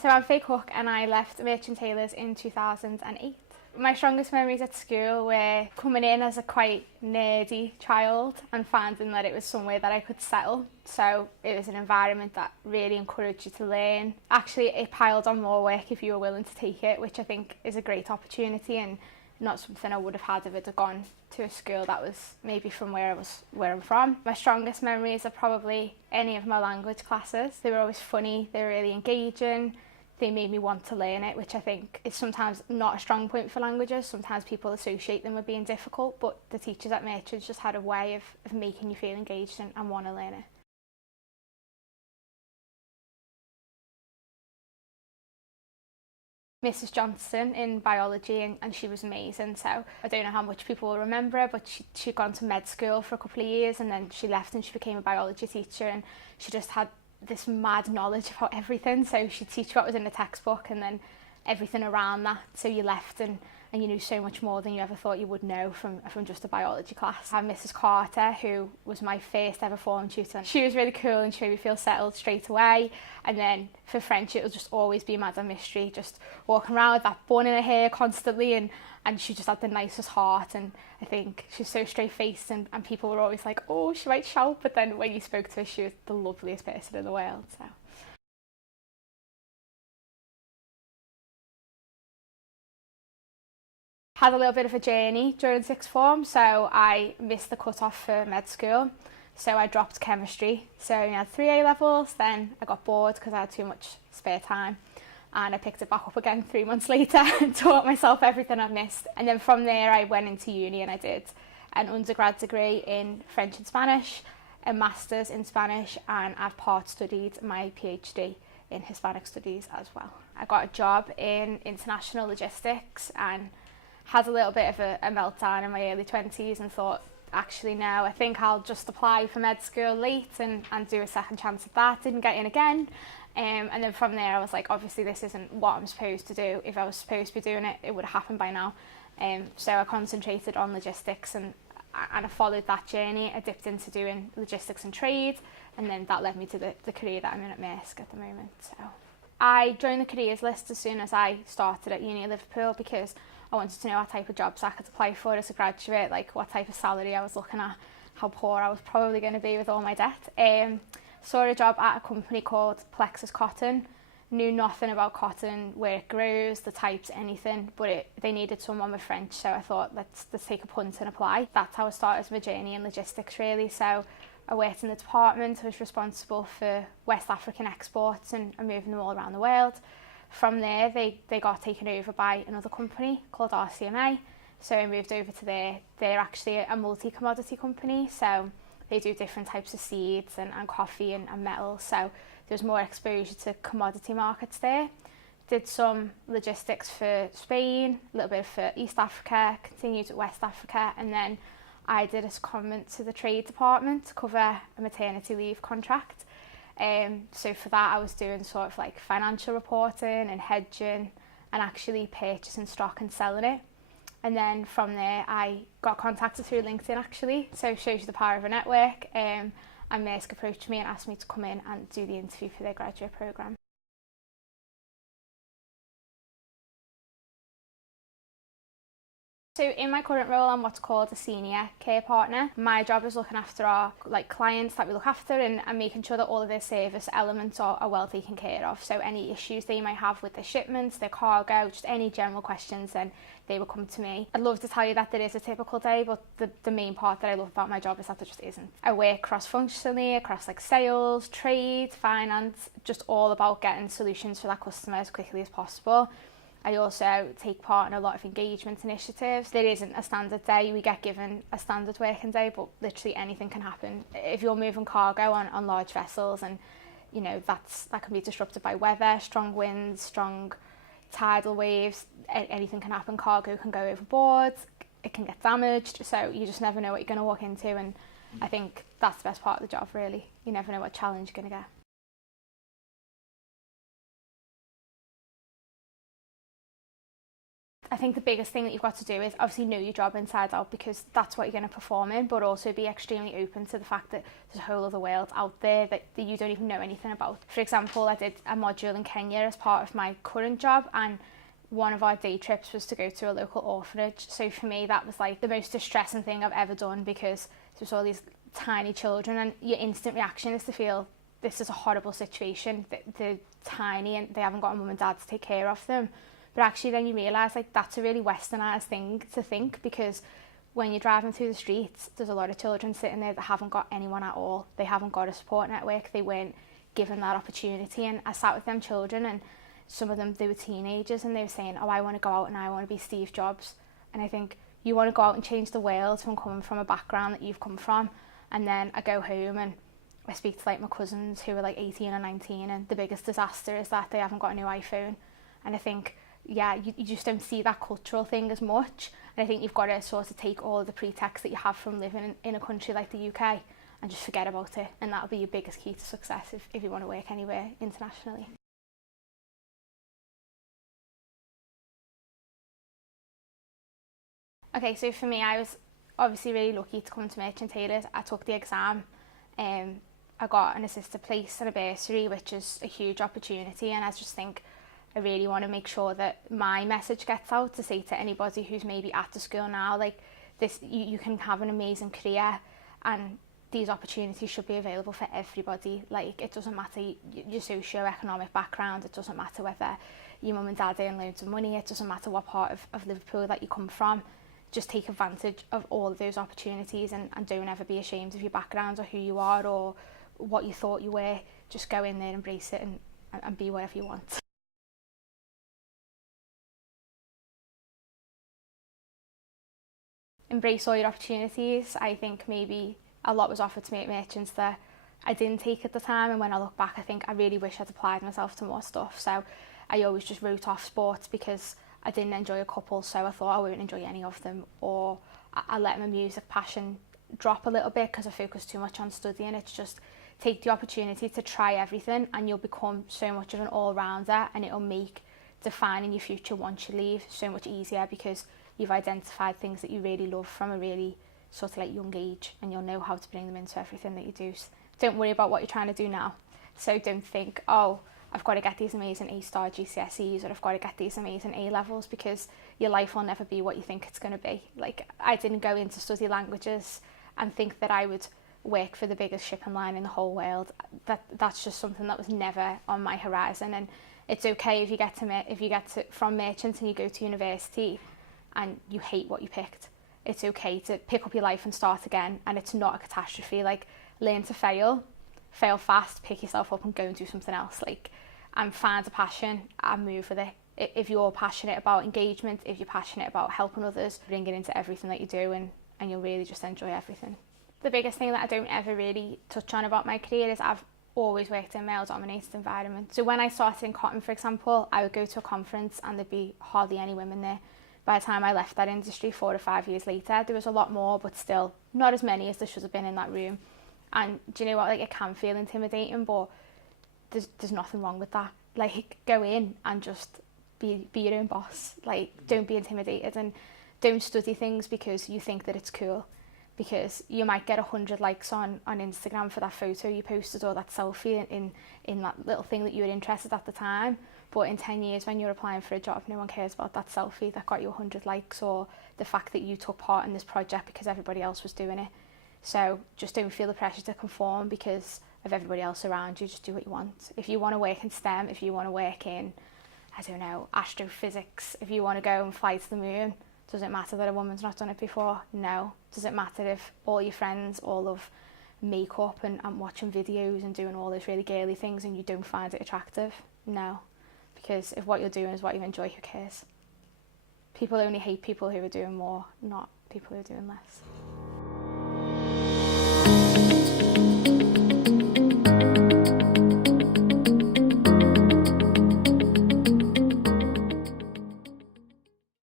So I'm Faye Cook and I left Merchant Taylors in 2008. My strongest memories at school were coming in as a quite nerdy child and finding that it was somewhere that I could settle. So it was an environment that really encouraged you to learn. Actually, it piled on more work if you were willing to take it, which I think is a great opportunity and not something I would have had if I'd have gone to a school that was maybe from where I'm from. My strongest memories are probably any of my language classes. They were always funny, they were really engaging. They made me want to learn it, which I think is sometimes not a strong point for languages. Sometimes people associate them with being difficult, but the teachers at Merchants just had a way of making you feel engaged and want to learn it. Mrs Johnson in biology and she was amazing, so I don't know how much people will remember her, but she'd gone to med school for a couple of years and then she left and she became a biology teacher, and she just had this mad knowledge about everything. So she'd teach what was in the textbook and then everything around that, so you left and you knew so much more than you ever thought you would know from just a biology class. I had Mrs Carter, who was my first ever form tutor. She was really cool and she made me feel settled straight away. And then for French, it will just always be Madame Mystery, just walking around with that bun in her hair constantly, and she just had the nicest heart, and I think she's so straight-faced and people were always like, oh, she might shout, but then when you spoke to her, she was the loveliest person in the world. So. Had a little bit of a journey during sixth form, so I missed the cut-off for med school, so I dropped chemistry. So I had 3 A-levels, then I got bored because I had too much spare time, and I picked it back up again 3 months later and taught myself everything I'd missed. And then from there I went into uni and I did an undergrad degree in French and Spanish, a master's in Spanish, and I've part-studied my PhD in Hispanic Studies as well. I got a job in international logistics and had a little bit of a meltdown in my early 20s and thought, actually no, I think I'll just apply for med school late and do a second chance at that. Didn't get in again. And then from there I was like, obviously this isn't what I'm supposed to do. If I was supposed to be doing it, it would have happened by now. So I concentrated on logistics and I followed that journey. I dipped into doing logistics and trade, and then that led me to the career that I'm in at Maersk at the moment. So I joined the careers list as soon as I started at Uni of Liverpool because I wanted to know what type of jobs I could apply for as a graduate, like what type of salary I was looking at, how poor I was probably going to be with all my debt. Saw a job at a company called Plexus Cotton. Knew nothing about cotton, where it grows, the types, anything, but they needed someone with French, so I thought let's take a punt and apply. That's how I started my journey in logistics really. So I worked in the department. I was responsible for West African exports and moving them all around the world. From there, they got taken over by another company called RCMA, so I moved over to there. They're actually a multi-commodity company, so they do different types of seeds and coffee and metals, so there's more exposure to commodity markets there. Did some logistics for Spain, a little bit for East Africa, continued at West Africa, and then I did a secondment to the trade department to cover a maternity leave contract. So for that I was doing sort of like financial reporting and hedging and actually purchasing stock and selling it. And then from there I got contacted through LinkedIn actually, so it shows you the power of a network. And Maersk approached me and asked me to come in and do the interview for their graduate programme. So in my current role, I'm what's called a senior care partner. My job is looking after our clients that we look after and making sure that all of their service elements are well taken care of. So any issues they might have with their shipments, their cargo, just any general questions, then they will come to me. I'd love to tell you that there is a typical day, but the main part that I love about my job is that there just isn't. I work cross-functionally across sales, trade, finance, just all about getting solutions for that customer as quickly as possible. I also take part in a lot of engagement initiatives. There isn't a standard day. We get given a standard working day, but literally anything can happen. If you're moving cargo on large vessels, and you know that can be disrupted by weather, strong winds, strong tidal waves, anything can happen. Cargo can go overboard, it can get damaged, so you just never know what you're going to walk into, and I think that's the best part of the job really. You never know what challenge you're going to get. I think the biggest thing that you've got to do is obviously know your job inside out, because that's what you're going to perform in, but also be extremely open to the fact that there's a whole other world out there that you don't even know anything about. For example, I did a module in Kenya as part of my current job, and one of our day trips was to go to a local orphanage. So for me, that was like the most distressing thing I've ever done, because there's all these tiny children and your instant reaction is to feel this is a horrible situation. They're tiny and they haven't got a mum and dad to take care of them. But actually then you realise like that's a really westernised thing to think, because when you're driving through the streets, there's a lot of children sitting there that haven't got anyone at all. They haven't got a support network. They weren't given that opportunity. And I sat with them children, and some of them, they were teenagers, and they were saying, oh, I want to go out and I want to be Steve Jobs. And I think you want to go out and change the world from coming from a background that you've come from. And then I go home and I speak to like my cousins who are like 18 or 19, and the biggest disaster is that they haven't got a new iPhone. And I think, yeah, you just don't see that cultural thing as much. And I think you've got to sort of take all of the pretext that you have from living in a country like the UK and just forget about it. And that'll be your biggest key to success if you want to work anywhere internationally. Okay, so for me, I was obviously really lucky to come to Merchant Tailors. I took the exam. I got an assisted place and a bursary, which is a huge opportunity, and I just think I really want to make sure that my message gets out to say to anybody who's maybe at the school now, like this, you can have an amazing career, and these opportunities should be available for everybody. Like, it doesn't matter your socio-economic background, it doesn't matter whether your mum and dad earn loads of money, it doesn't matter what part of Liverpool that you come from. Just take advantage of all of those opportunities, and don't ever be ashamed of your background or who you are or what you thought you were. Just go in there, embrace it, and be whatever you want. Embrace all your opportunities. I think maybe a lot was offered to me at Merchants that I didn't take at the time, and when I look back I think I really wish I'd applied myself to more stuff. So I always just wrote off sports because I didn't enjoy a couple, so I thought I wouldn't enjoy any of them, or I let my music passion drop a little bit because I focused too much on studying. It's just take the opportunity to try everything, and you'll become so much of an all-rounder, and it'll make defining your future once you leave so much easier, because you've identified things that you really love from a really sort of like young age, and you'll know how to bring them into everything that you do. So don't worry about what you're trying to do now. So don't think, oh, I've got to get these amazing A-star GCSEs, or I've got to get these amazing A-levels, because your life will never be what you think it's going to be. Like, I didn't go in to study languages and think that I would work for the biggest shipping line in the whole world. That's just something that was never on my horizon. And it's okay if you get to from Merchant and you go to university and you hate what you picked. It's okay to pick up your life and start again, and it's not a catastrophe. Like, learn to fail fast, pick yourself up and go and do something else. Like, and find a passion and move with it. If you're passionate about engagement, if you're passionate about helping others, bring it into everything that you do, and you'll really just enjoy everything. The biggest thing that I don't ever really touch on about my career is I've always worked in a male-dominated environment. So when I started in cotton, for example, I would go to a conference and there'd be hardly any women there. By the time I left that industry 4 to 5 years later, there was a lot more, but still not as many as there should have been in that room. And do you know what, like, it can feel intimidating, but there's nothing wrong with that. Like, go in and just be your own boss. Like, don't be intimidated, and don't study things because you think that it's cool, because you might get 100 likes on Instagram for that photo you posted, or that selfie in that little thing that you were interested at the time. But in 10 years when you're applying for a job, no one cares about that selfie that got you 100 likes, or the fact that you took part in this project because everybody else was doing it. So just don't feel the pressure to conform because of everybody else around you. Just do what you want. If you want to work in STEM, if you want to work in, I don't know, astrophysics, if you want to go and fly to the moon, does it matter that a woman's not done it before? No. Does it matter if all your friends all love makeup and watching videos and doing all those really girly things and you don't find it attractive? No. Because if what you're doing is what you enjoy, who cares? People only hate people who are doing more, not people who are doing less.